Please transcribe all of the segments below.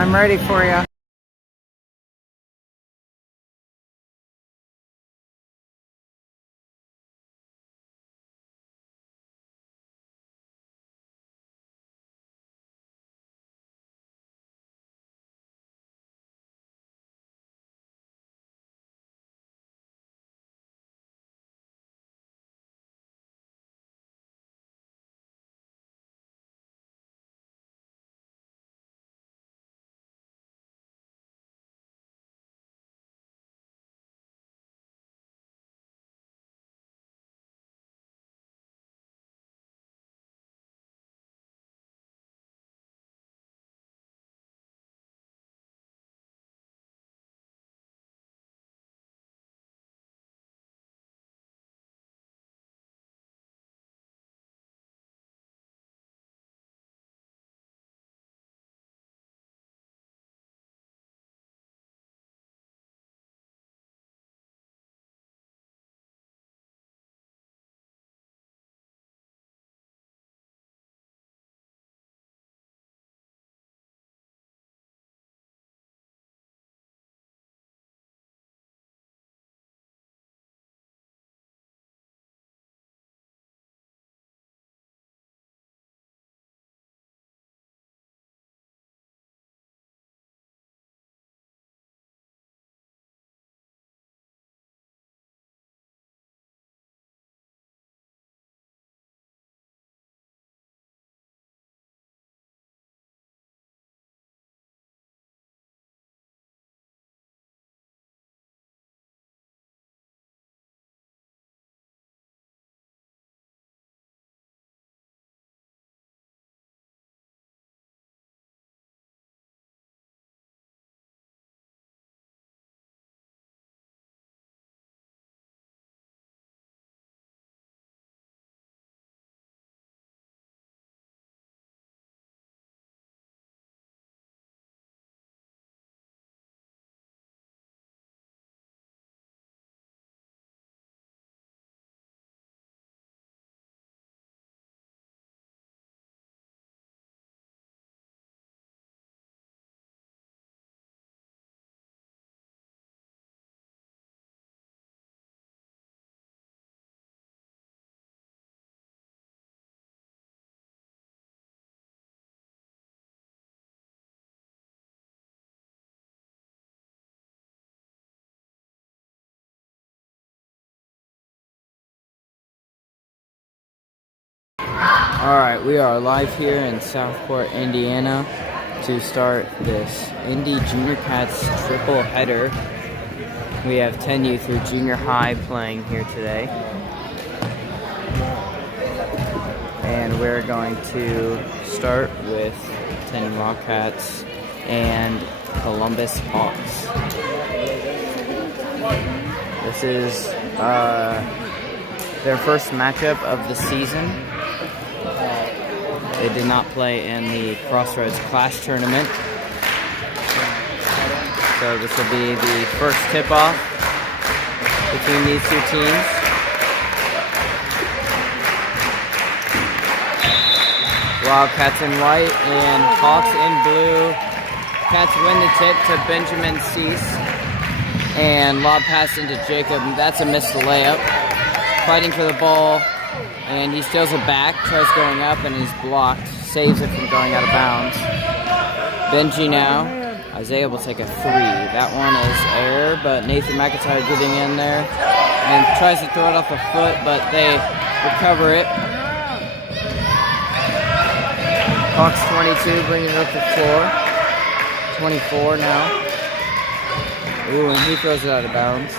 I'm ready for you. Alright, we are live here in Southport, Indiana to start this Indy Junior Cats triple header. We have 10U through junior high playing here today. And we're going to start with 10U Wildcats and Columbus Hawks. This is their first matchup of the season. They did not play in the Crossroads Clash Tournament. So this will be the first tip-off between these two teams. Wildcats in white and Hawks in blue. Cats win the tip to Benjamin Cease. And lob pass into Jacob. That's a missed layup. Fighting for the ball. And he steals it back, tries going up, and he's blocked. Saves it from going out of bounds. Benji now. Isaiah will take a three. That one is error, but Nathan McIntyre getting in there. And tries to throw it off the foot, but they recover it. Hawks 22, bringing it up the floor. 24 now. Ooh, and he throws it out of bounds.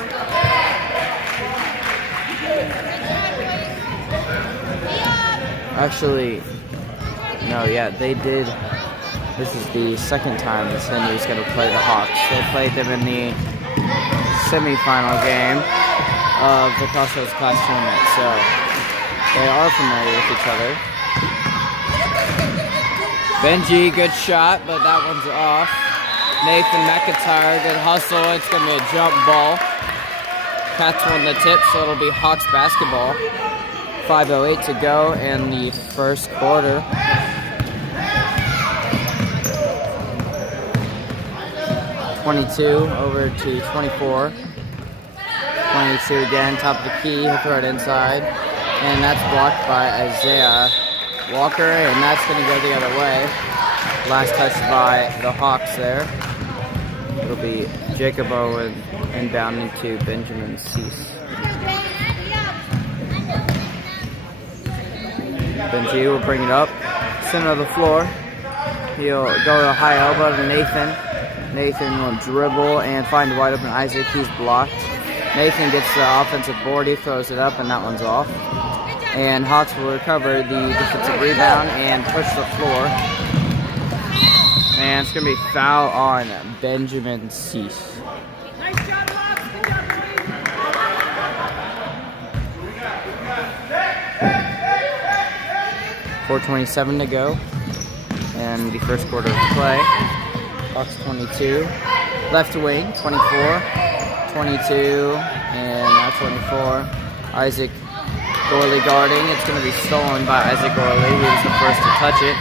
Actually, no, yeah, they did. This is the second time the 10U is going to play the Hawks. They played them in the semifinal game of the Crossroads Clash Tournament, so they are familiar with each other. Benji, good shot, but that one's off. Nathan McIntyre, good hustle. It's going to be a jump ball. Cats won the tip, so it'll be Hawks basketball. 5:08 to go in the first quarter. 22 over to 24. 22 again, top of the key, he'll throw it inside. And that's blocked by Isaiah Walker, and that's going to go the other way. Last touch by the Hawks there. It'll be Jacob Owen inbound into Benjamin Cease. Benji will bring it up, center of the floor. He'll go to a high elbow to Nathan. Nathan will dribble and find wide open Isaac. He's blocked. Nathan gets the offensive board. He throws it up, and that one's off. And Hawks will recover the defensive rebound and push the floor. And it's going to be foul on Benjamin Cease. Nice job, Hawks. Good job, boys. 4:27 to go. And the first quarter of play. Hawks 22. Left wing, 24. 22. And now 24. Isaac Gorley guarding. It's going to be stolen by Isaac Gorley. He was the first to touch it.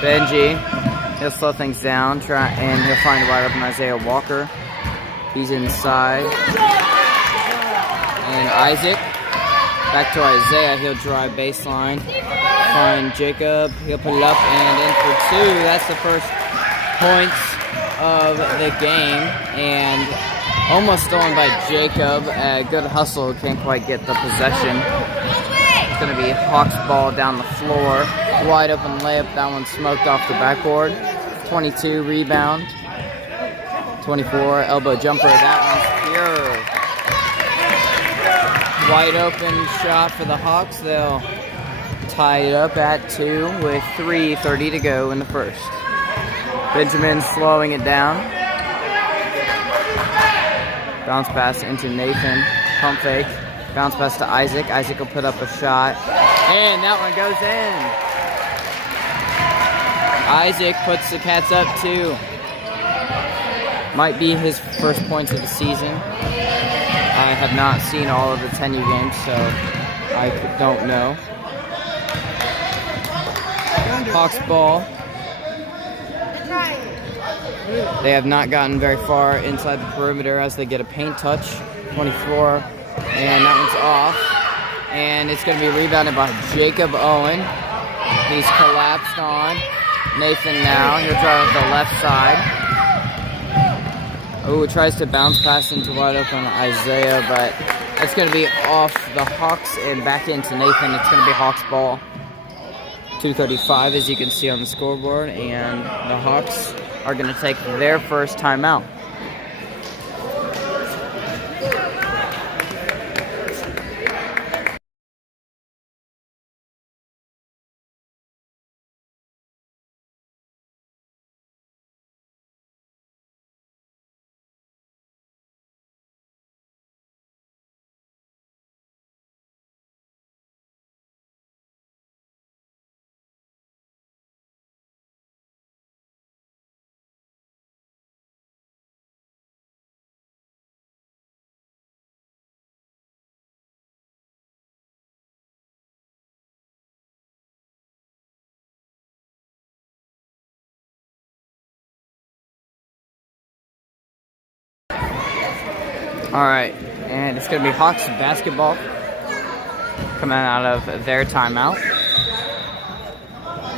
Benji, he'll slow things down, and he'll find wide open Isaiah Walker. He's inside. And Isaac, back to Isaiah. He'll drive baseline. Find Jacob. He'll put it up and in for two. That's the first points of the game. And almost stolen by Jacob. Good hustle. Can't quite get the possession. It's going to be Hawks ball down the floor. Wide open layup. That one smoked off the backboard. 22 rebound. 24 elbow jumper. That one's pure. Wide open shot for the Hawks. They'll tie it up at 2 with 3:30 to go in the first. Benjamin slowing it down. Bounce pass into Nathan. Pump fake. Bounce pass to Isaac. Isaac will put up a shot. And that one goes in. Isaac puts the Cats up 2. Might be his first points of the season. I have not seen all of the 10U games, so I don't know. Hawks ball. They have not gotten very far inside the perimeter as they get a paint touch. 24, and that one's off. And it's going to be rebounded by Jacob Owen. He's collapsed on. Nathan now. He'll drive with the left side. Oh, tries to bounce pass into wide open Isaiah, but it's going to be off the Hawks and back into Nathan. It's going to be Hawks ball. 2:35 as you can see on the scoreboard, and the Hawks are going to take their first timeout. All right, and it's going to be Hawks basketball coming out of their timeout.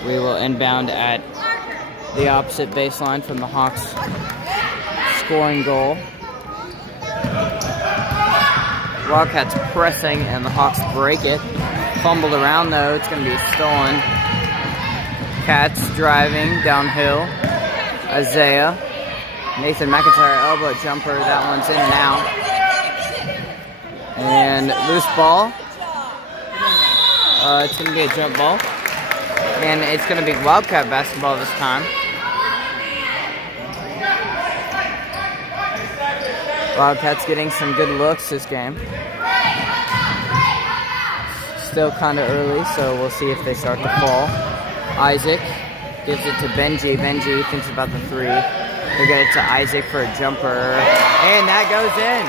We will inbound at the opposite baseline from the Hawks scoring goal. Wildcats pressing, and the Hawks break it. Fumbled around, though. It's going to be stolen. Cats driving downhill. Isaiah. Nathan McIntyre elbow jumper. That one's in and out. And loose ball. It's going to be a jump ball. And it's going to be Wildcat basketball this time. Wildcats getting some good looks this game. Still kind of early, so we'll see if they start to fall. Isaac gives it to Benji. Benji thinks about the three. He'll get it to Isaac for a jumper. And that goes in.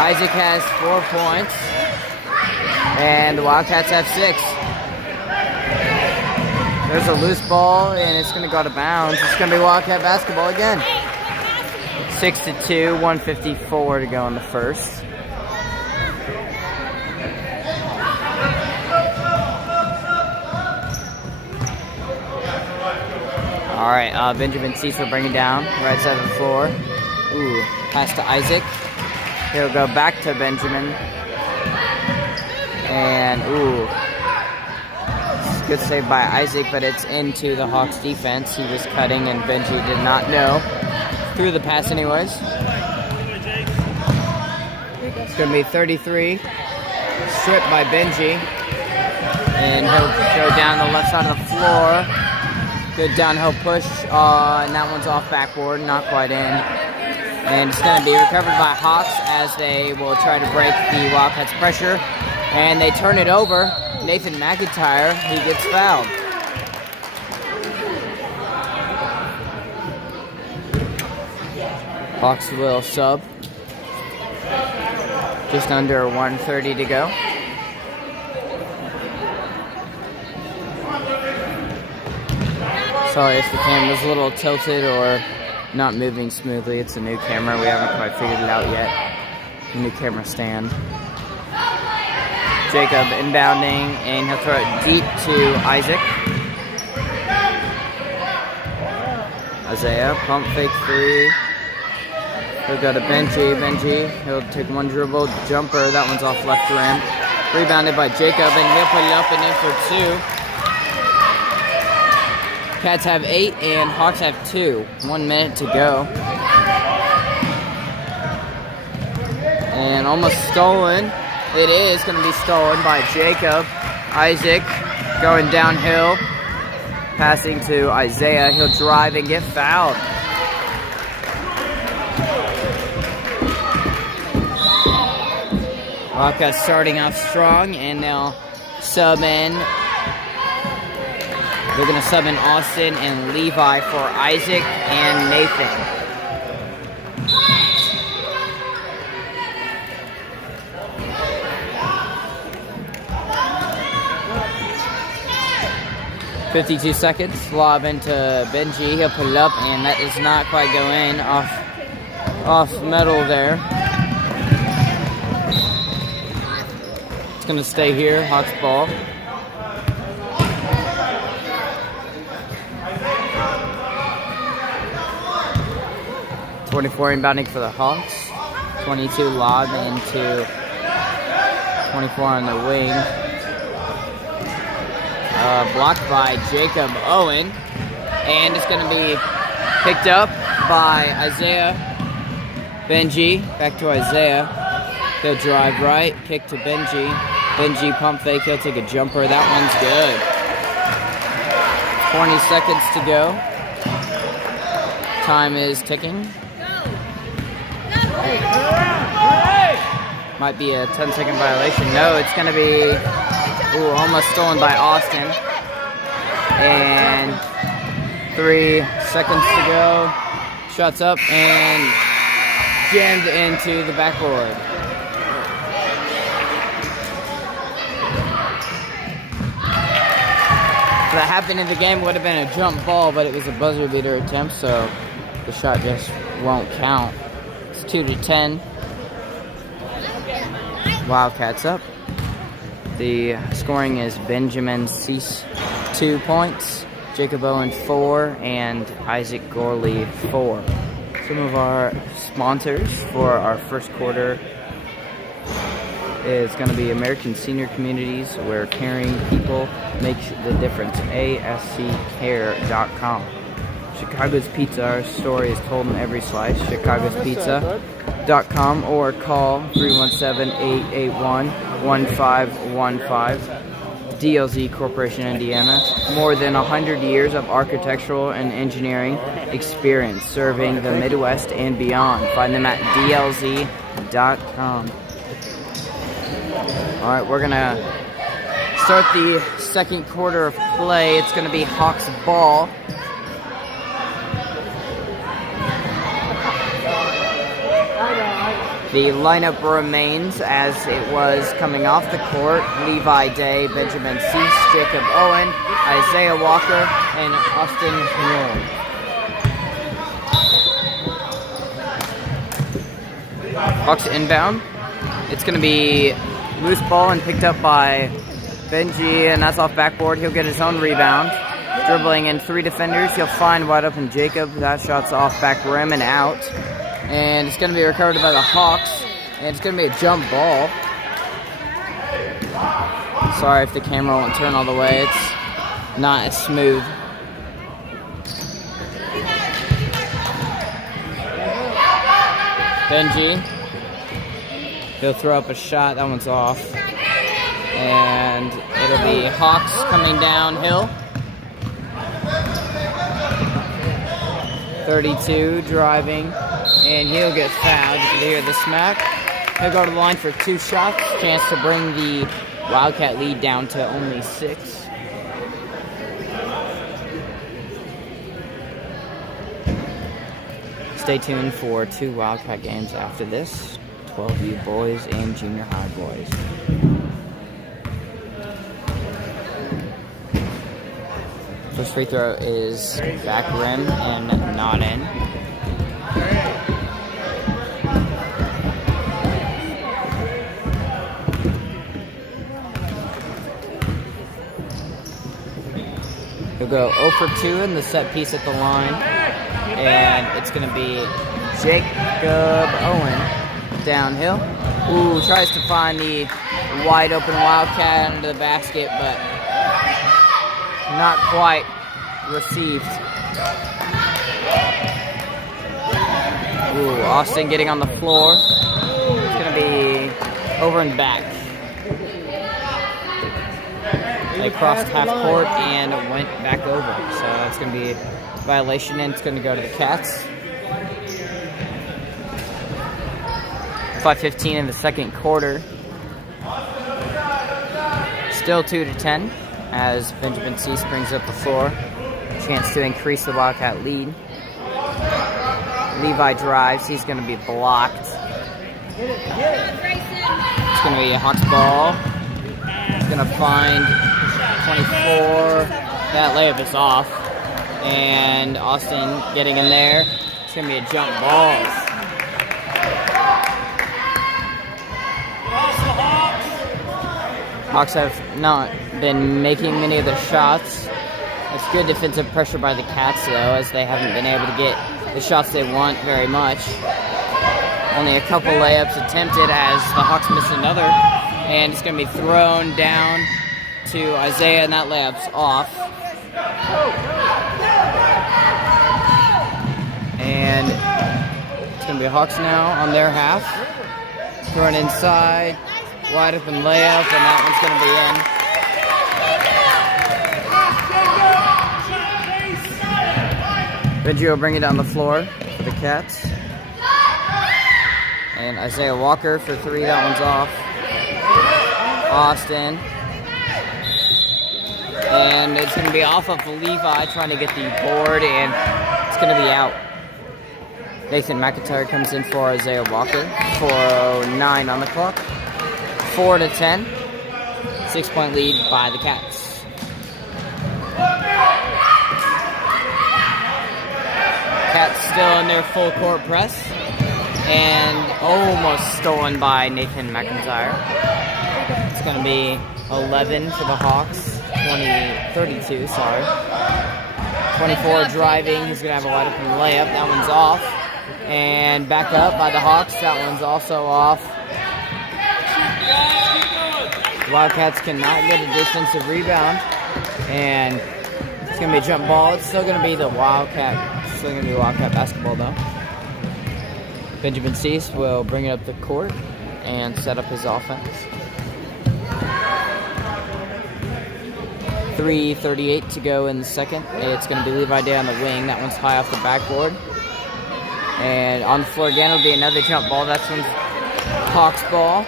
Isaac has 4 points. And the Wildcats have 6. There's a loose ball, and it's going to go out of bounds. It's going to be Wildcat basketball again. 6-2, 1:54 to go in the first. All right, Benjamin Cease will bring it down, right side of the floor. Ooh, pass to Isaac. He'll go back to Benjamin. And, ooh, good save by Isaac, but it's into the Hawks defense. He was cutting, and Benji did not know. Threw the pass anyways. It's going to be 33. Stripped by Benji. And he'll go down the left side of the floor. Good downhill push, and that one's off backboard, not quite in. And it's going to be recovered by Hawks as they will try to break the Wildcats' pressure. And they turn it over. Nathan McIntyre, he gets fouled. Hawks will sub. Just under 1:30 to go. Sorry if the camera's a little tilted or not moving smoothly. It's a new camera. We haven't quite figured it out yet. New camera stand. Jacob inbounding, and he'll throw it deep to Isaac. Isaiah, pump fake three. He'll go to Benji. Benji, he'll take one dribble, jumper. That one's off left rim. Rebounded by Jacob, and he'll put it up and in for two. Cats have 8 and Hawks have 2. 1 minute to go. And almost stolen. It is going to be stolen by Jacob. Isaac going downhill. Passing to Isaiah. He'll drive and get fouled. Wildcats starting off strong, and they'll sub in. They're going to sub in Austin and Levi for Isaac and Nathan. .52 seconds. Lob into Benji. He'll put it up, and that does not quite go in. Off metal there. It's going to stay here. Hawks ball. .24 inbounding for the Hawks. 22 lob into 24 on the wing. Blocked by Jacob Owen. And it's going to be picked up by Isaiah. Benji, back to Isaiah. He'll drive right, kick to Benji. Benji pump fake, he'll take a jumper. That one's good. 20 seconds to go. Time is ticking. Might be a 10-second violation. No, it's going to be almost stolen by Austin. And 3 seconds to go. Shots up and jammed into the backboard. If that happened in the game, it would have been a jump ball, but it was a buzzer beater attempt, so the shot just won't count. It's 2-10. Wildcats up. The scoring is Benjamin Cease 2 points, Jacob Owen 4, and Isaac Gorley 4. Some of our sponsors for our first quarter is going to be American Senior Communities, where caring people make the difference. ASCCare.com. Chicago's Pizza, our story is told in every slice. ChicagosPizza.com or call 317-881-1515. DLZ Corporation, Indiana. More than 100 years of architectural and engineering experience serving the Midwest and beyond. Find them at DLZ.com. Alright, we're going to start the second quarter of play. It's going to be Hawks ball. The lineup remains as it was coming off the court. Levi Day, Benjamin Cease, Jacob Owen, Isaiah Walker, and Austin Newell. Hawks inbound. It's going to be loose ball and picked up by Benji, and that's off backboard. He'll get his own rebound. Dribbling in 3 defenders. He'll find wide open Jacob. That shot's off back rim and out. And it's going to be recovered by the Hawks. And it's going to be a jump ball. Sorry if the camera won't turn all the way. It's not as smooth. Benji. He'll throw up a shot. That one's off. And it'll be Hawks coming downhill. 32 driving, and he'll get fouled. You can hear the smack. He'll go to the line for 2 shots. Chance to bring the Wildcat lead down to only 6. Stay tuned for 2 Wildcat games after this. 12U boys and junior high boys. First free throw is back rim and not in. He'll go 0 for 2 in the set piece at the line. And it's going to be Jacob Owen downhill. Ooh, tries to find the wide open Wildcat under the basket, but not quite received. Ooh, Austin getting on the floor. It's going to be over and back. They crossed half court and went back over. So it's going to be a violation, and it's going to go to the Cats. 5:15 in the second quarter. Still 2-10 as Benjamin Cease brings up the floor. Chance to increase the Wildcat lead. Levi drives. He's going to be blocked. It's going to be a Hawks ball. He's going to find 24. That layup is off. And Austin getting in there. It's going to be a jump ball. Hawks have not been making many of the shots. It's good defensive pressure by the Cats, though, as they haven't been able to get the shots they want very much. Only a couple layups attempted as the Hawks miss another. And it's going to be thrown down to Isaiah, and that layup's off. And it's going to be Hawks now on their half. Thrown inside. Wide open layup, and that one's going to be in. Benji will bring it down the floor for the Cats. And Isaiah Walker for 3, that one's off. Austin. And it's going to be off of Levi trying to get the board, and it's going to be out. Nathan McIntyre comes in for Isaiah Walker. 4:09 on the clock. 4-10. 6-point lead by the Cats. Cats still in their full court press. And almost stolen by Nathan McIntyre. It's going to be 11 for the Hawks. 32, sorry. 24 driving. He's going to have a wide open layup. That one's off. And back up by the Hawks. That one's also off. Wildcats cannot get a defensive rebound, and it's going to be a jump ball. It's still going to be the Wildcat. It's still going to be Wildcat basketball, though. Benjamin Cease will bring it up the court and set up his offense. 3:38 to go in the second. It's going to be Levi Day on the wing. That one's high off the backboard. And on the floor again will be another jump ball. That's one's Hawks ball.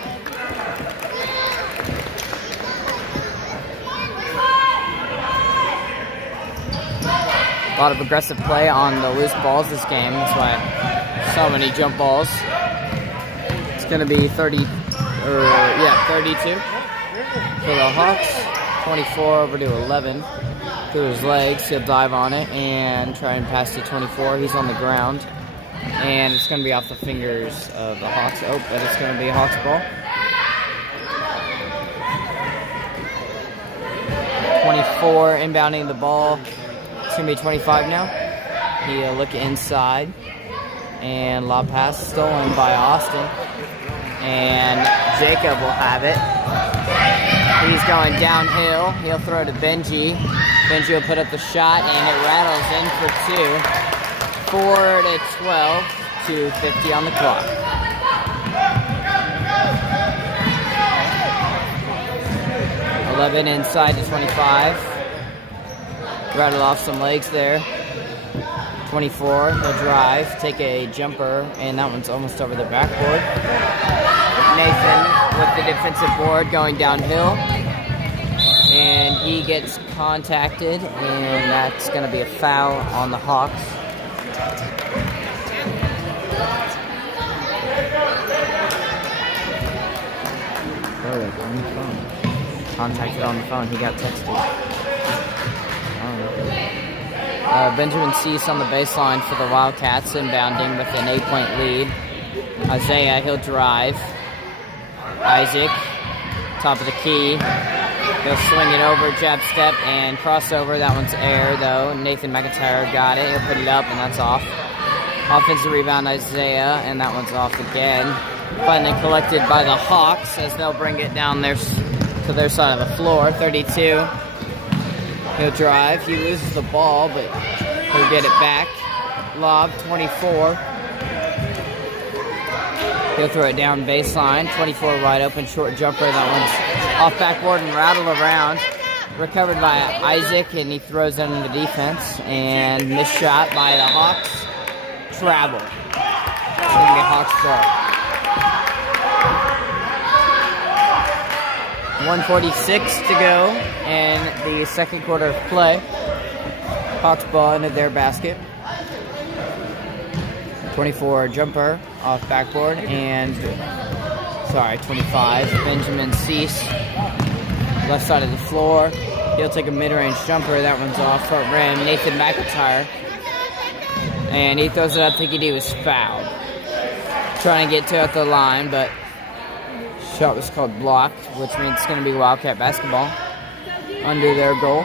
A lot of aggressive play on the loose balls this game. That's why so many jump balls. It's going to be 32 for the Hawks. 24 over to 11. Through his legs, he'll dive on it and try and pass to 24. He's on the ground. And it's going to be off the fingers of the Hawks. Oh, but it's going to be a Hawks ball. 24 inbounding the ball. It's going to be 25 now. He'll look inside. And lob pass stolen by Austin. And Jacob will have it. He's going downhill. He'll throw to Benji. Benji will put up the shot, and it rattles in for 2. 4 to 12, 2:50 on the clock. (11) Inside to 25. Rattle off some legs there. 24, he'll drive, take a jumper, and that one's almost over the backboard. Nathan with the defensive board going downhill. And he gets contacted, and that's going to be a foul on the Hawks. On the phone. Contacted on the phone. He got texted. Benjamin Cease on the baseline for the Wildcats, inbounding with an 8-point lead. Isaiah, he'll drive. Isaac, top of the key. He'll swing it over, jab step, and crossover. That one's air, though. Nathan McIntyre got it. He'll put it up, and that's off. Offensive rebound, Isaiah, and that one's off again. Finally collected by the Hawks as they'll bring it down to their side of the floor. 32. He'll drive. He loses the ball, but he'll get it back. Lob, 24. He'll throw it down baseline. 24 wide open, short jumper. That one's off backboard and rattle around. Recovered by Isaac, and he throws it into defense. And missed shot by the Hawks. Travel. It's going to be Hawks ball. 1:46 to go in the second quarter of play. Hawks ball into their basket. 24 jumper off backboard, and 25. Benjamin Cease, left side of the floor. He'll take a mid-range jumper. That one's off front rim. Nathan McIntyre, and he throws it up thinking he was fouled. Trying to get to the line, but shot was called blocked, which means it's going to be Wildcat basketball under their goal.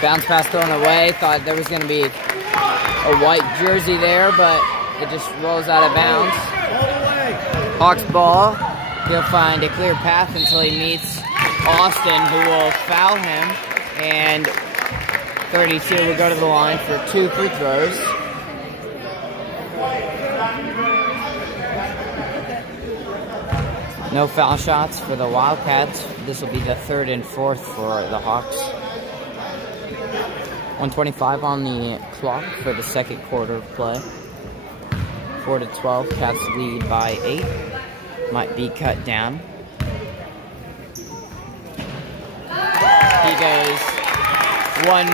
Bounce pass thrown away. Thought there was going to be a white jersey there, but it just rolls out of bounds. Hawks ball. He'll find a clear path until he meets Austin, who will foul him. And 32 will go to the line for 2 free throws. No foul shots for the Wildcats. This will be the 3rd and 4th for the Hawks. 1:25 on the clock for the second quarter of play. 4 to 12. Cats lead by 8. Might be cut down. He goes 1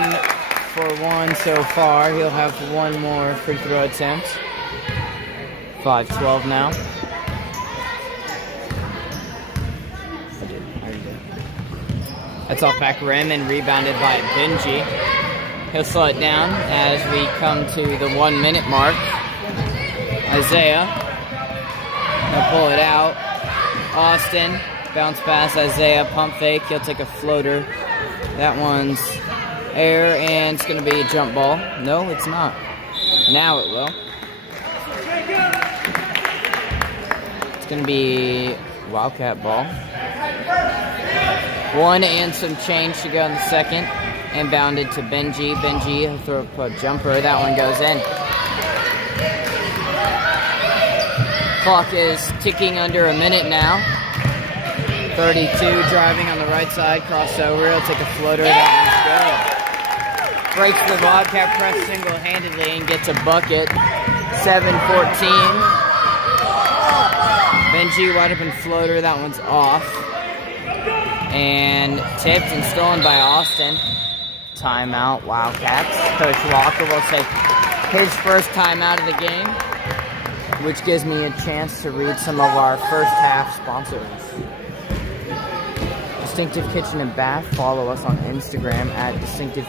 for 1 so far. He'll have 1 more free throw attempt. 5:12 now. That's off back rim and rebounded by Benji. He'll slow it down as we come to the 1-minute mark. Isaiah. He'll pull it out. Austin. Bounce pass. Isaiah. Pump fake. He'll take a floater. That one's air, and it's going to be a jump ball. No, it's not. Now it will. It's going to be Wildcat ball. 1 and some change to go in the second. Inbounded to Benji. Benji, he'll throw up a jumper. That one goes in. Clock is ticking under a minute now. 32 driving on the right side. Crossover. He'll take a floater. That one's good. Breaks the Wildcat press single-handedly and gets a bucket. 7-14. Benji, wide open floater. That one's off. And tipped and stolen by Austin. timeout, Wildcats. Coach Walker will take his first timeout of the game, which gives me a chance to read some of our first half sponsors. Distinctive Kitchen and Bath. Follow us on Instagram at distinctive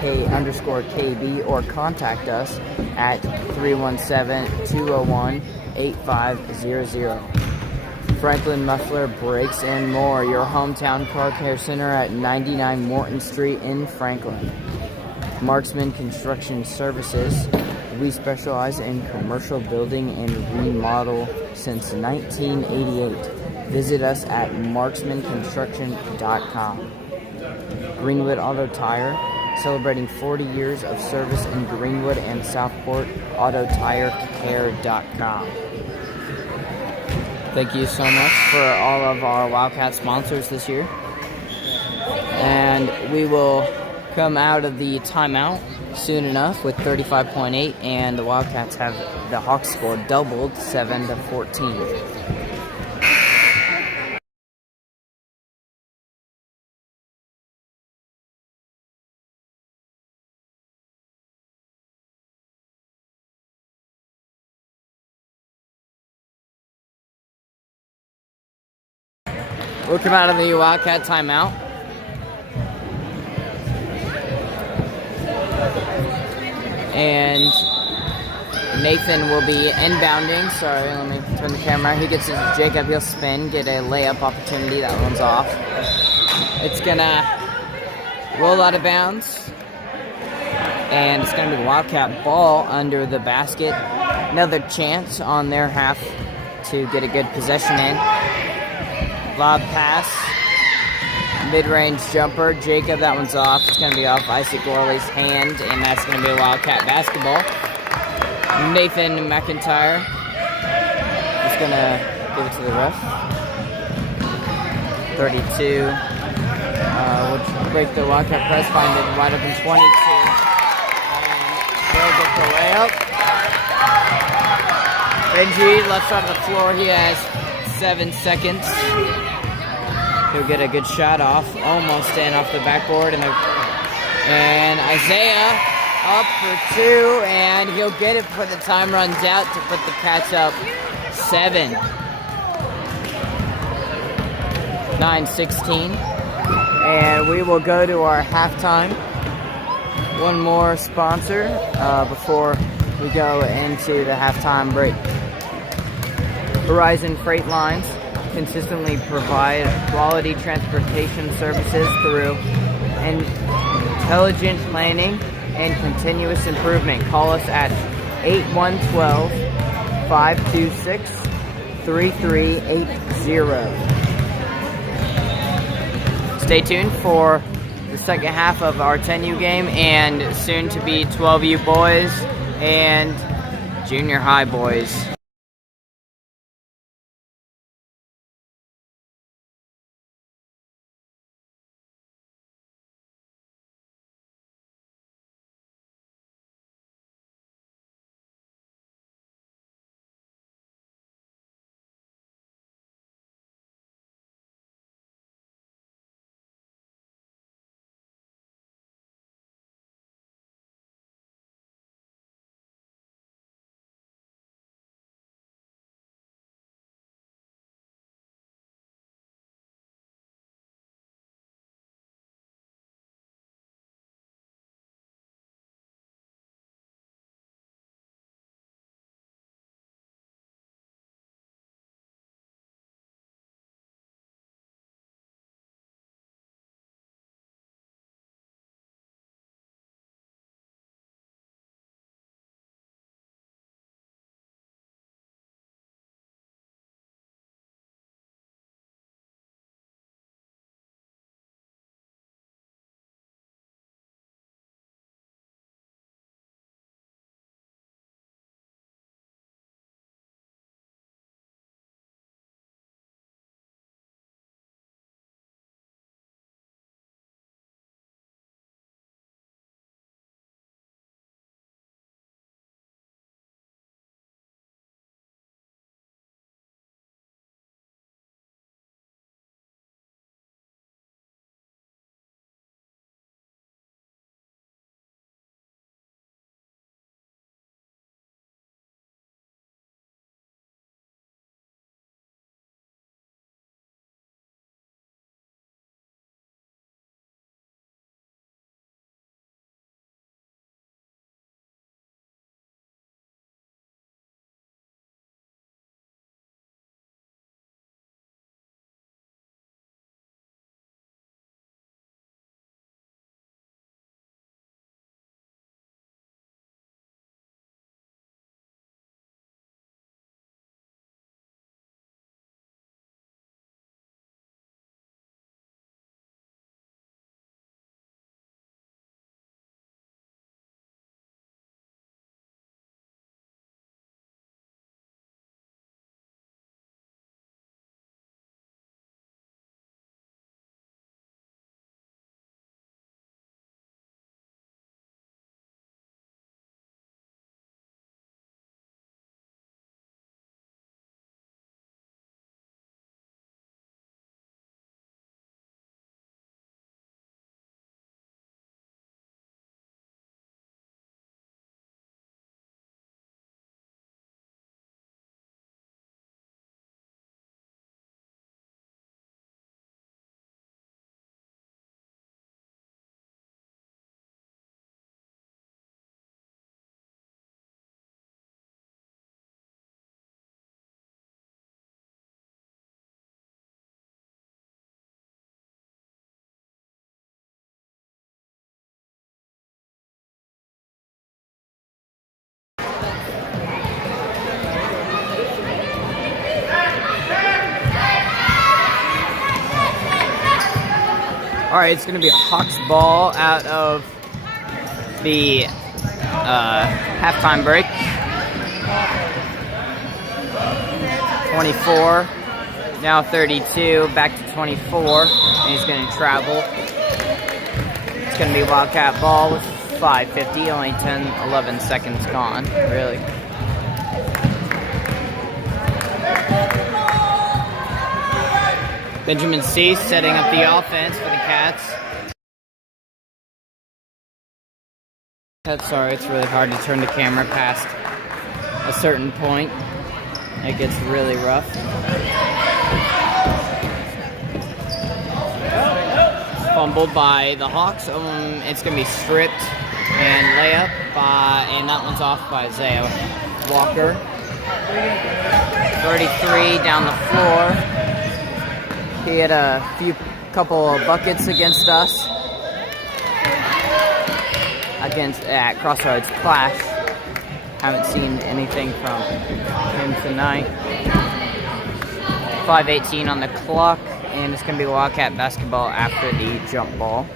K_KB, or contact us at 317-201-8500. Franklin Muffler Brakes and More, your hometown car care center at 99 Morton Street in Franklin. Marksman Construction Services. We specialize in commercial building and remodel since 1988. Visit us at marksmanconstruction.com. Greenwood Auto Tire, celebrating 40 years of service in Greenwood and Southport. AutoTireCare.com. Thank you so much for all of our Wildcat sponsors this year. And we will come out of the timeout soon enough with 35.8, and the Wildcats have the Hawks score doubled 7-14. We'll come out of the Wildcat timeout. And Nathan will be inbounding. Sorry, let me turn the camera. He gets his Jacob. He'll spin, get a layup opportunity. That one's off. It's gonna roll out of bounds. And it's gonna be the Wildcat ball under the basket. Another chance on their half to get a good possession in. Lob pass, mid-range jumper, Jacob, that one's off. It's going to be off Isaac Gorley's hand, and that's going to be a Wildcat basketball. Nathan McIntyre is going to give it to the ref. 32. We'll break the Wildcat press, find it wide open 22. And they'll get the layup. Benji, left side of the floor, he has 7 seconds. He'll get a good shot off, almost in off the backboard, and Isaiah up for 2, and he'll get it before the time runs out to put the Cats up 7. 9-16, and we will go to our halftime. One more sponsor before we go into the halftime break. Horizon Freight Lines consistently provide quality transportation services through intelligent planning and continuous improvement. Call us at 8112-526-3380. Stay tuned for the second half of our 10U game and soon to be 12U boys and junior high boys. Alright, it's going to be a Hawks ball out of the halftime break. 24, now 32, back to 24, and he's going to travel. It's going to be Wildcat ball with 5:50, only 10, 11 seconds gone, really. Benjamin Cease setting up the offense for the Cats. Sorry, it's really hard to turn the camera past a certain point. It gets really rough. Fumbled by the Hawks. It's going to be stripped and layup and that one's off by Isaiah Walker. 33 down the floor. He had a couple of buckets against us. At Crossroads Clash. Haven't seen anything from him tonight. 5:18 on the clock, and it's going to be Wildcat basketball after the jump ball.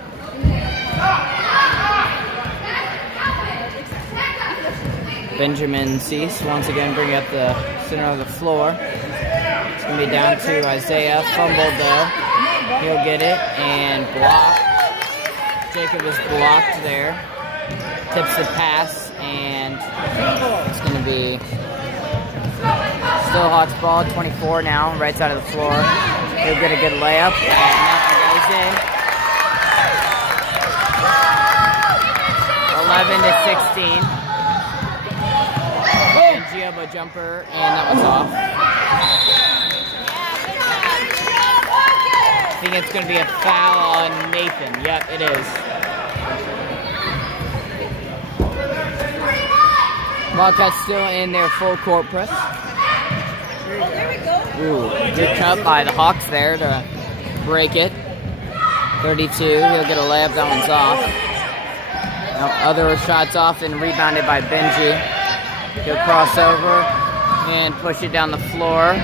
Benjamin Cease once again bringing up the center of the floor. It's going to be down to Isaiah. Fumbled though. He'll get it and block. Jacob is blocked there. Tips the pass, and it's going to be still Hawks ball, 24 now, right side of the floor. He'll get a good layup, and that one goes in. 11 to 16. And Giobo jumper, and that was off. I think it's going to be a foul on Nathan. Yep, it is. Wildcats still in their full court press. Ooh, good cut by the Hawks there to break it. 32, he'll get a layup, that one's off. Now, other shots off and rebounded by Benji. He'll cross over and push it down the floor.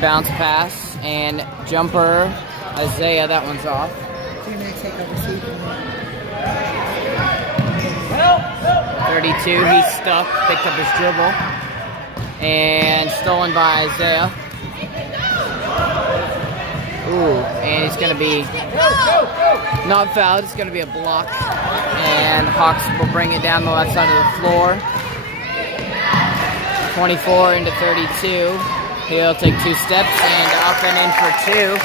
Bounce pass and jumper. Isaiah, that one's off. 32, he's stuck, picked up his dribble, and stolen by Isaiah. Ooh, and he's going to be not fouled, it's going to be a block, and Hawks will bring it down the left side of the floor. 24 into 32, he'll take 2 steps, and up and in for 2.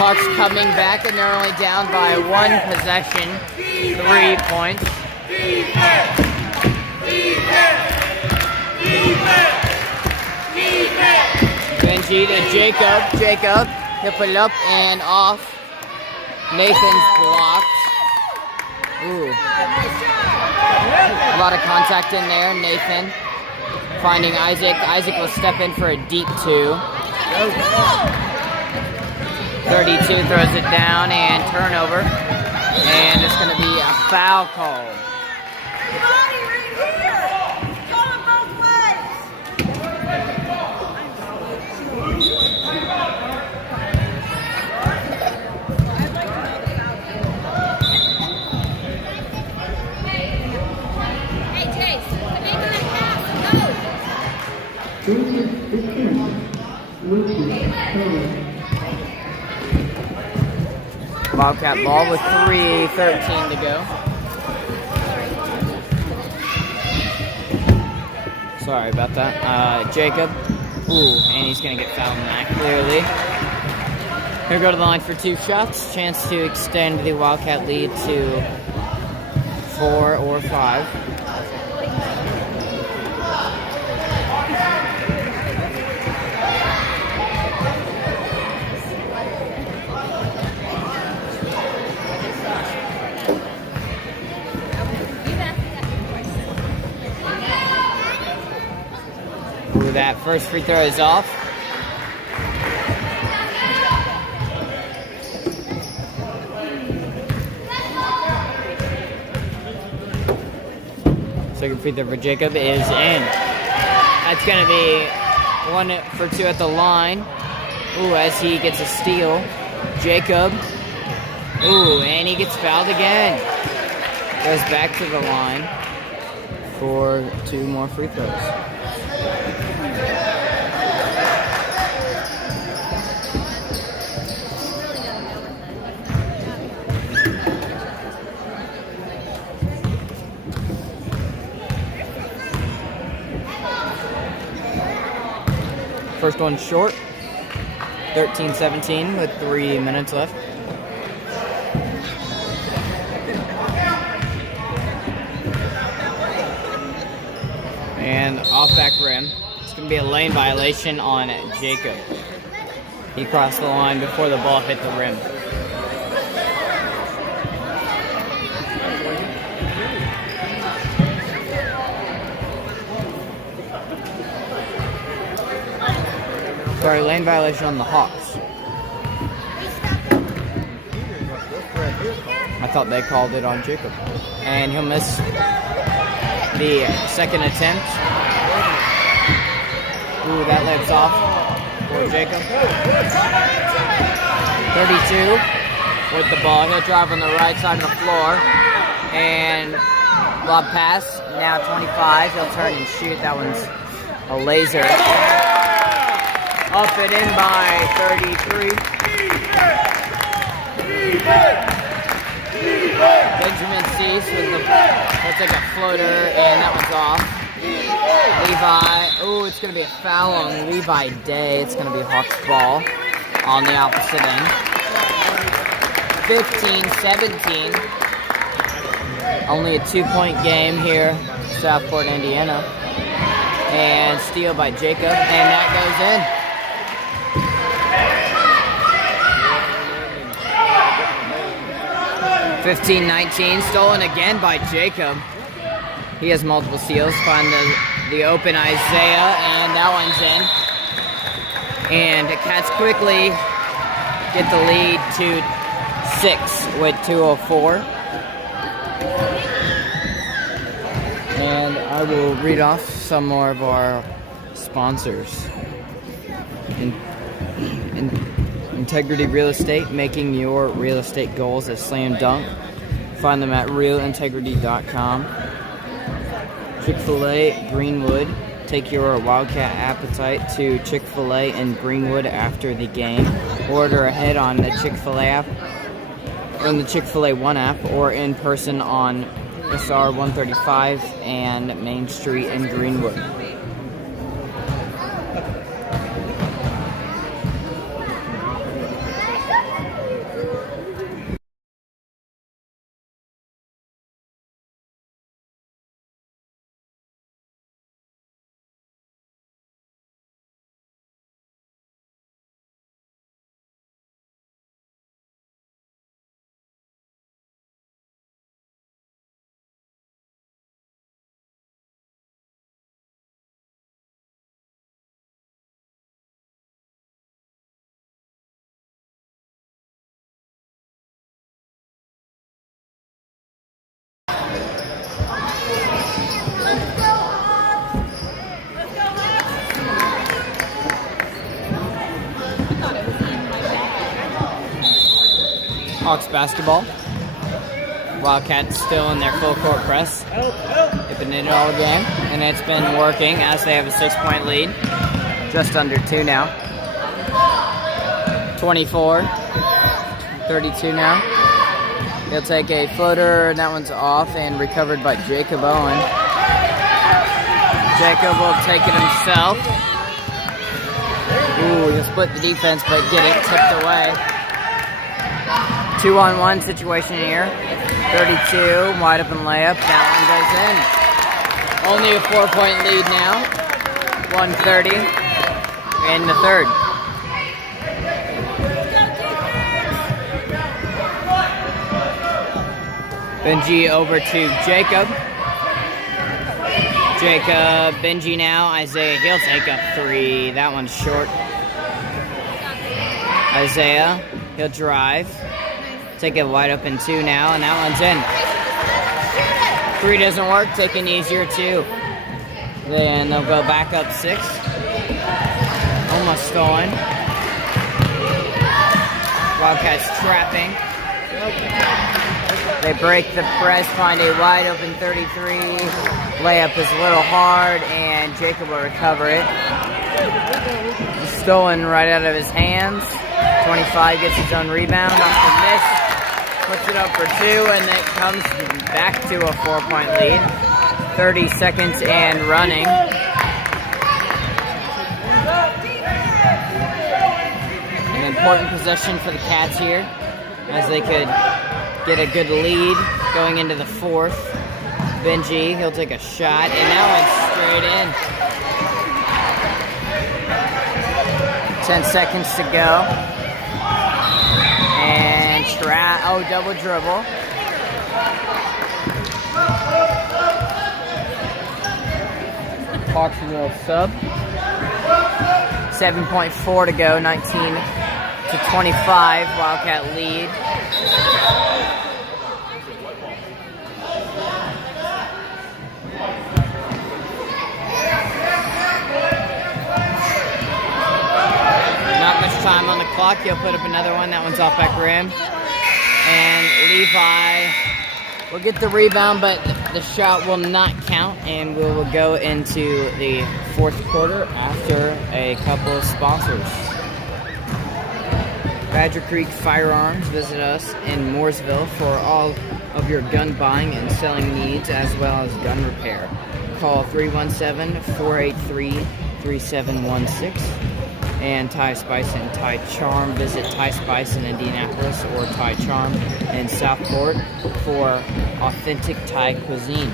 Hawks coming back, and they're only down by 1 possession, 3 points. Defense! Defense! Defense! Defense! Benji to Jacob. Jacob, he'll put it up and off. Nathan's blocked. Ooh. A lot of contact in there. Nathan finding Isaac. Isaac will step in for a deep 2. 32 throws it down and turnover. And it's going to be a foul call. Wildcat ball with 3:13 to go. Sorry about that. Jacob. Ooh, and he's going to get fouled in that, clearly. He'll go to the line for 2 shots. Chance to extend the Wildcat lead to 4 or 5. That first free throw is off. Second free throw for Jacob is in. That's going to be 1 for 2 at the line. Ooh, as he gets a steal. Jacob Ooh, and he gets fouled again. Goes back to the line for 2 more free throws. First one short. 13-17 with 3 minutes left. And off back rim. It's going to be a lane violation on Jacob. He crossed the line before the ball hit the rim. Sorry, lane violation on the Hawks. I thought they called it on Jacob. And he'll miss the second attempt. Ooh, that lips off for Jacob. 32 with the ball. He'll drive on the right side of the floor. And lob pass. Now 25. He'll turn and shoot. That one's a laser. Up and in by 33. Benjamin Cease with the, looks like a floater, and that one's off. Levi, oh, it's going to be a foul on Levi Day. It's going to be Hawks ball on the opposite end. 15-17. Only a 2-point game here, Southport, Indiana. And steal by Jacob, and that goes in. 15-19, stolen again by Jacob. He has multiple steals. Find the open Isaiah, and that one's in. And the Cats quickly get the lead to 6 with 2:04. And I will read off some more of our sponsors. Integrity Real Estate, making your real estate goals a slam dunk. Find them at realintegrity.com. Chick-fil-A Greenwood. Take your Wildcat appetite to Chick-fil-A in Greenwood after the game. Order ahead on the Chick-fil-A app, on the Chick-fil-A One app, or in person on SR 135 and Main Street in Greenwood. Hawks basketball. Wildcats still in their full court press. They've been in it all game, and it's been working as they have a 6-point lead. Just under 2 now. 24-32 now. He'll take a floater, and that one's off and recovered by Jacob Owen. Jacob will take it himself. Ooh, he'll split the defense, but get it tipped away. 2-on-1 situation here. 32, wide open layup. That one goes in. Only a 4-point lead now. 1:30 in the third. Benji over to Jacob. Jacob, Benji now. Isaiah, he'll take a 3. That one's short. Isaiah, he'll drive. Take it wide open 2 now, and that one's in. 3 doesn't work, take an easier 2. Then they'll go back up 6. Almost stolen. Wildcats trapping. They break the press, find a wide open 33. Layup is a little hard, and Jacob will recover it. Stolen right out of his hands. 25 gets his own rebound off the miss. Puts it up for 2, and it comes back to a 4-point lead. 30 seconds and running. An important possession for the Cats here, as they could get a good lead going into the 4th. Benji, he'll take a shot, and that one's straight in. 10 seconds to go. And double dribble. Hawks will sub. 7.4 to go, 19-25, Wildcat lead. Not much time on the clock. He'll put up another one. That one's off back rim. And Levi will get the rebound, but the shot will not count, and we will go into the 4th quarter after a couple of sponsors. Badger Creek Firearms. Visit us in Mooresville for all of your gun buying and selling needs, as well as gun repair. Call 317-483-3716. And Thai Spice and Thai Charm. Visit Thai Spice in Indianapolis or Thai Charm in Southport for authentic Thai cuisine.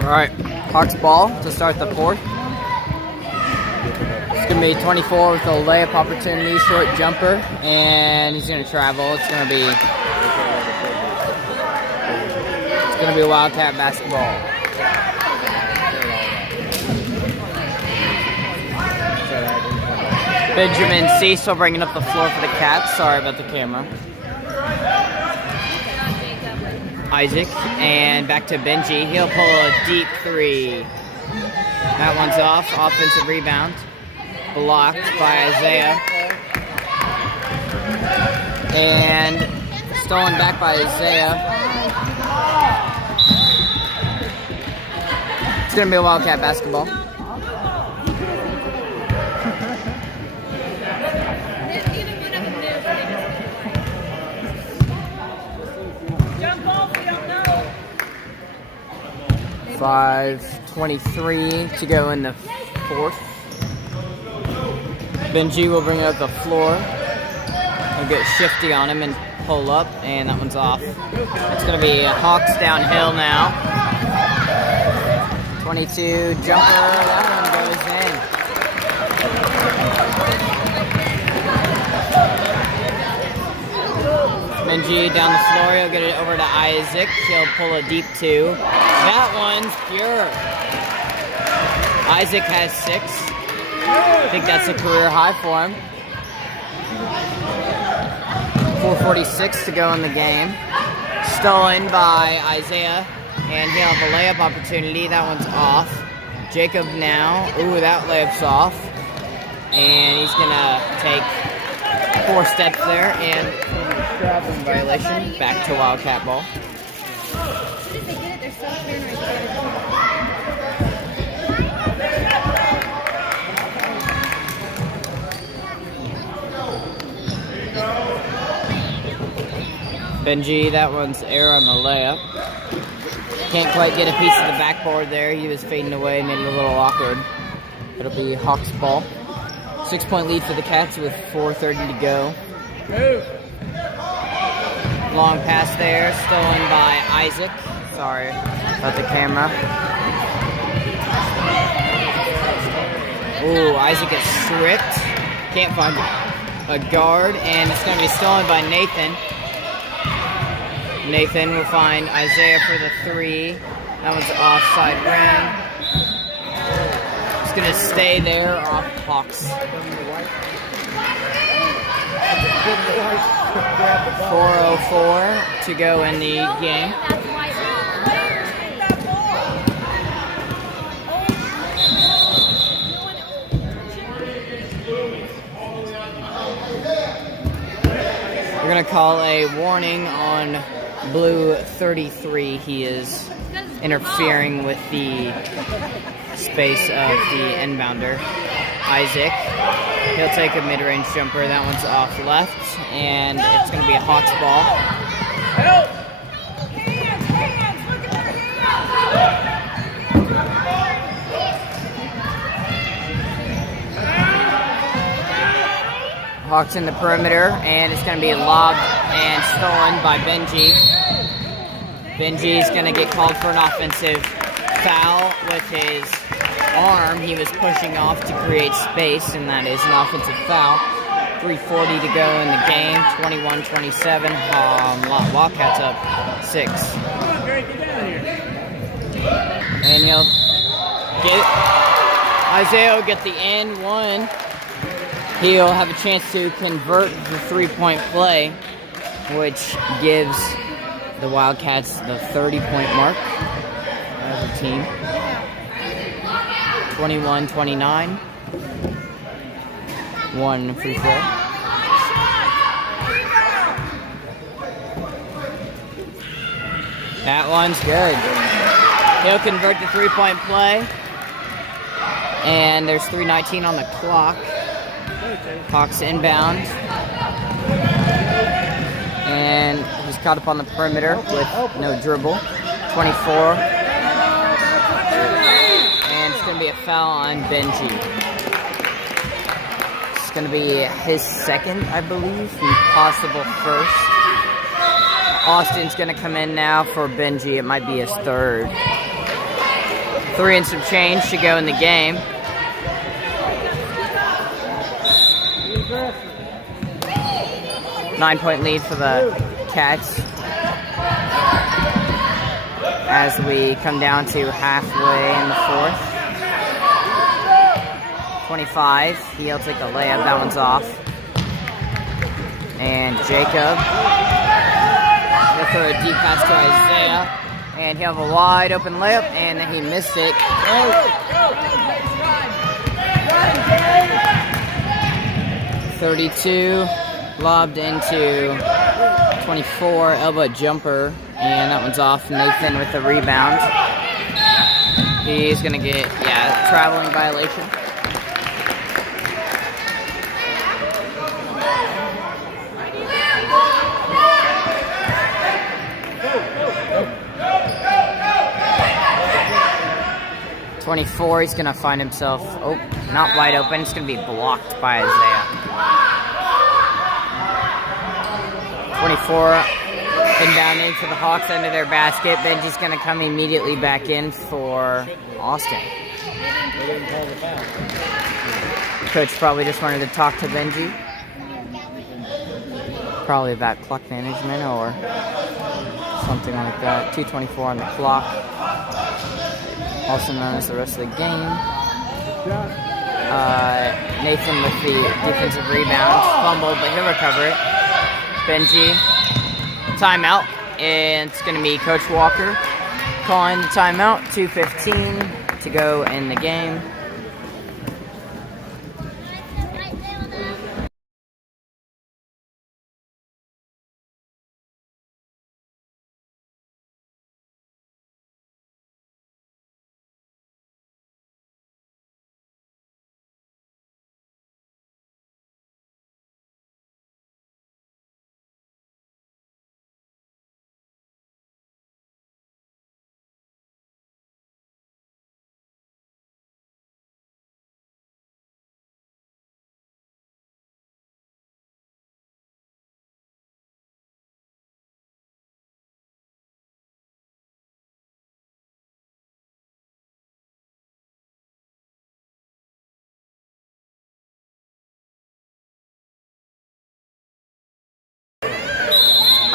Alright, Hawks ball to start the 4th. It's going to be 24 with a layup opportunity, short jumper, and he's going to travel. It's going to be Wildcat basketball. Benjamin Cecil bringing up the floor for the Cats. Sorry about the camera. Isaac, and back to Benji. He'll pull a deep 3. That one's off. Offensive rebound. Blocked by Isaiah. And stolen back by Isaiah. It's going to be a Wildcat basketball. .5:23 to go in the 4th. Benji will bring it up the floor. He'll get shifty on him and pull up, and that one's off. It's going to be Hawks downhill now. 22 jumper. That one goes in. Benji down the floor. He'll get it over to Isaac. He'll pull a deep 2. That one's pure. Isaac has 6. I think that's a career high for him. 4:46 to go in the game. Stolen by Isaiah, and he'll have a layup opportunity. That one's off. Jacob now. Ooh, that layup's off. And he's going to take 4 steps there, and traveling violation. Back to Wildcat ball. Benji, that one's air on the layup. Can't quite get a piece of the backboard there. He was fading away, made it a little awkward. It'll be Hawks ball. 6-point lead for the Cats with 4:30 to go. Long pass there, stolen by Isaac. Sorry about the camera. Ooh, Isaac gets stripped. Can't find a guard, and it's going to be stolen by Nathan. Nathan will find Isaiah for the 3. That one's offside rim. It's going to stay there off Hawks. 4:04 to go in the game. We're going to call a warning on Blue 33. He is interfering with the space of the inbounder. Isaac, he'll take a mid-range jumper. That one's off left, and it's going to be a Hawks ball. Hawks in the perimeter, and it's going to be lobbed and stolen by Benji. Benji's going to get called for an offensive foul with his arm. He was pushing off to create space, and that is an offensive foul. 3:40 to go in the game. 21-27. Wildcats up 6. And he'll get Isaiah will get the end one. He'll have a chance to convert the 3-point play, which gives the Wildcats the 30-point mark as a team. 21-29. 1 free throw. That one's good. He'll convert the 3-point play. And there's 3:19 on the clock. Hawks inbound. And he's caught up on the perimeter with no dribble. 24. And it's going to be a foul on Benji. It's going to be his second, I believe, and possible first. Austin's going to come in now for Benji. It might be his third. 3 and some change to go in the game. Nine-point lead for the Cats as we come down to halfway in the fourth. 25. He'll take the layup. That one's off. And Jacob. He'll throw a deep pass to Isaiah. And he'll have a wide open layup, and then he missed it. 32. Lobbed into 24, elbow jumper, and that one's off. Nathan with the rebound. He's going to get, traveling violation. .24, he's going to find himself, not wide open. It's going to be blocked by Isaiah. 24, inbounding for the Hawks under their basket. Benji's going to come immediately back in for Austin. Coach probably just wanted to talk to Benji. Probably about clock management or something like that. 2:24 on the clock. Also known as the rest of the game. Nathan with the defensive rebound. Fumbled, but he'll recover it. Benji, timeout, and it's going to be Coach Walker calling the timeout. 2:15 to go in the game.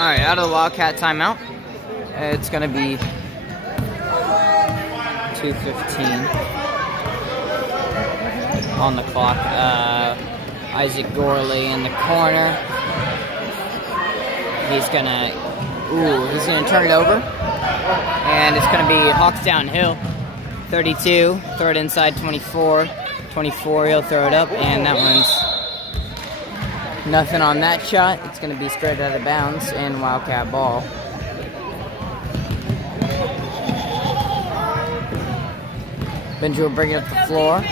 Alright, out of the Wildcat timeout. It's going to be 2:15 on the clock. Isaac Gorley in the corner. He's going to turn it over. And it's going to be Hawks downhill. 32, throw it inside 24. 24, he'll throw it up, and that one's nothing on that shot. It's going to be straight out of bounds and Wildcat ball. Benji will bring it up the floor.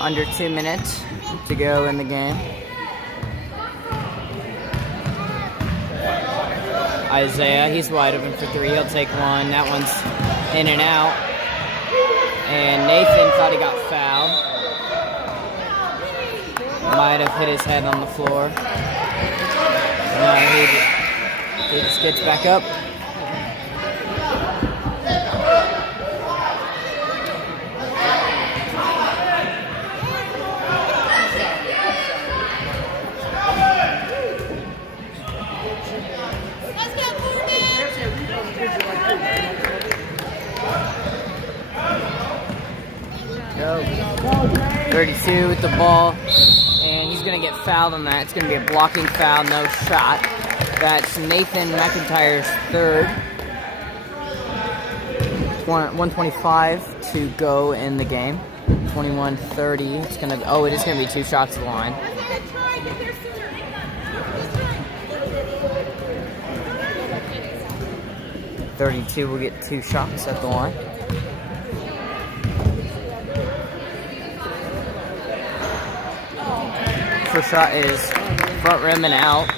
Under 2 minutes to go in the game. Isaiah, he's wide open for three. He'll take one. That one's in and out. And Nathan thought he got fouled. Might have hit his head on the floor. No, he just gets back up. Go. 32 with the ball, and he's going to get fouled on that. It's going to be a blocking foul, no shot. That's Nathan McIntyre's third. 1:25 to go in the game. 21-30. It's going to. Oh, it is going to be 2 shots to the line. .32 will get 2 shots at the line. First shot is front rim and out.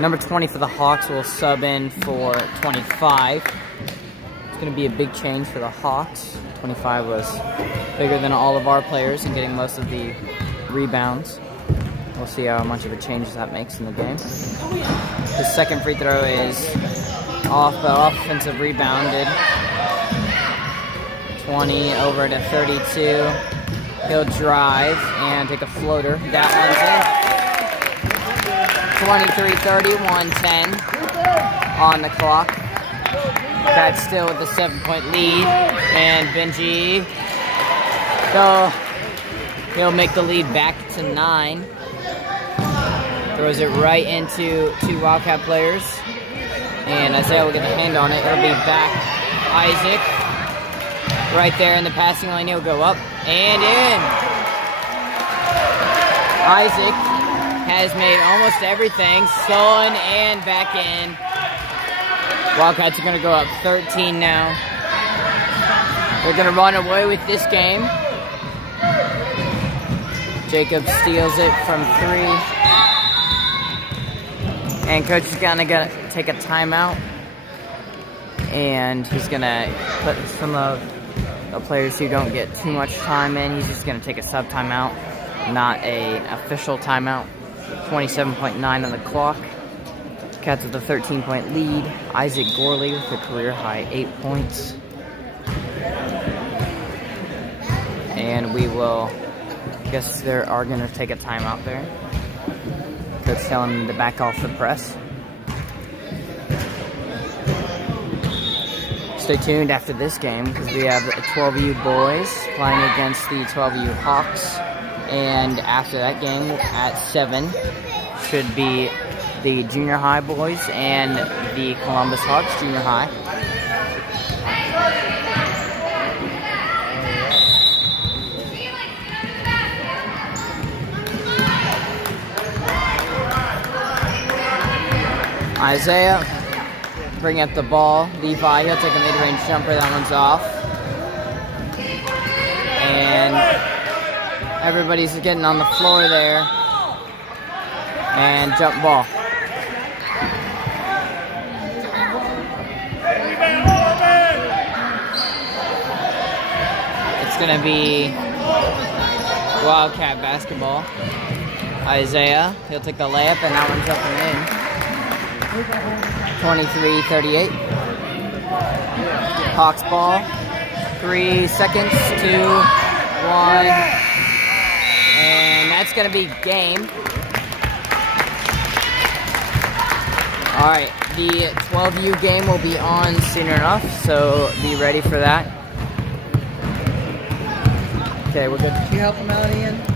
Number 20 for the Hawks will sub in for 25. It's going to be a big change for the Hawks. 25 was bigger than all of our players and getting most of the rebounds. We'll see how much of a change that makes in the game. His second free throw is off, but offensive rebounded. 20 over to 32. He'll drive and take a floater. That one's in. 23-30, 1:10 on the clock. That's still with a 7-point lead. And Benji, so he'll make the lead back to 9. Throws it right into 2 Wildcat players. And Isaiah will get the hand on it. It'll be back Isaac. Right there in the passing lane, he'll go up and in. Isaac has made almost everything. Stolen and back in. Wildcats are going to go up 13 now. They're going to run away with this game. Jacob steals it from 3. And coach is going to take a timeout. And he's going to put some of the players who don't get too much time in. He's just going to take a sub timeout, not a official timeout. 27.9 on the clock. Cats with a 13-point lead. Isaac Gorley with a career-high 8 points. And we will, I guess they are going to take a timeout there. Coach telling them to back off the press. Stay tuned after this game because we have 12U boys playing against the 12U Hawks. And after that game at 7 should be the junior high boys and the Columbus Hawks junior high. Isaiah bring up the ball. Levi, he'll take a mid-range jumper. That one's off. And everybody's getting on the floor there. And jump ball. It's going to be Wildcat basketball. Isaiah, he'll take the layup, and that one's up and in. 23-38. Hawks ball. 3 seconds, 2, 1. And that's going to be game. All right, the 12U game will be on soon enough, so be ready for that. Okay, we're good. Can you help him out, Ian?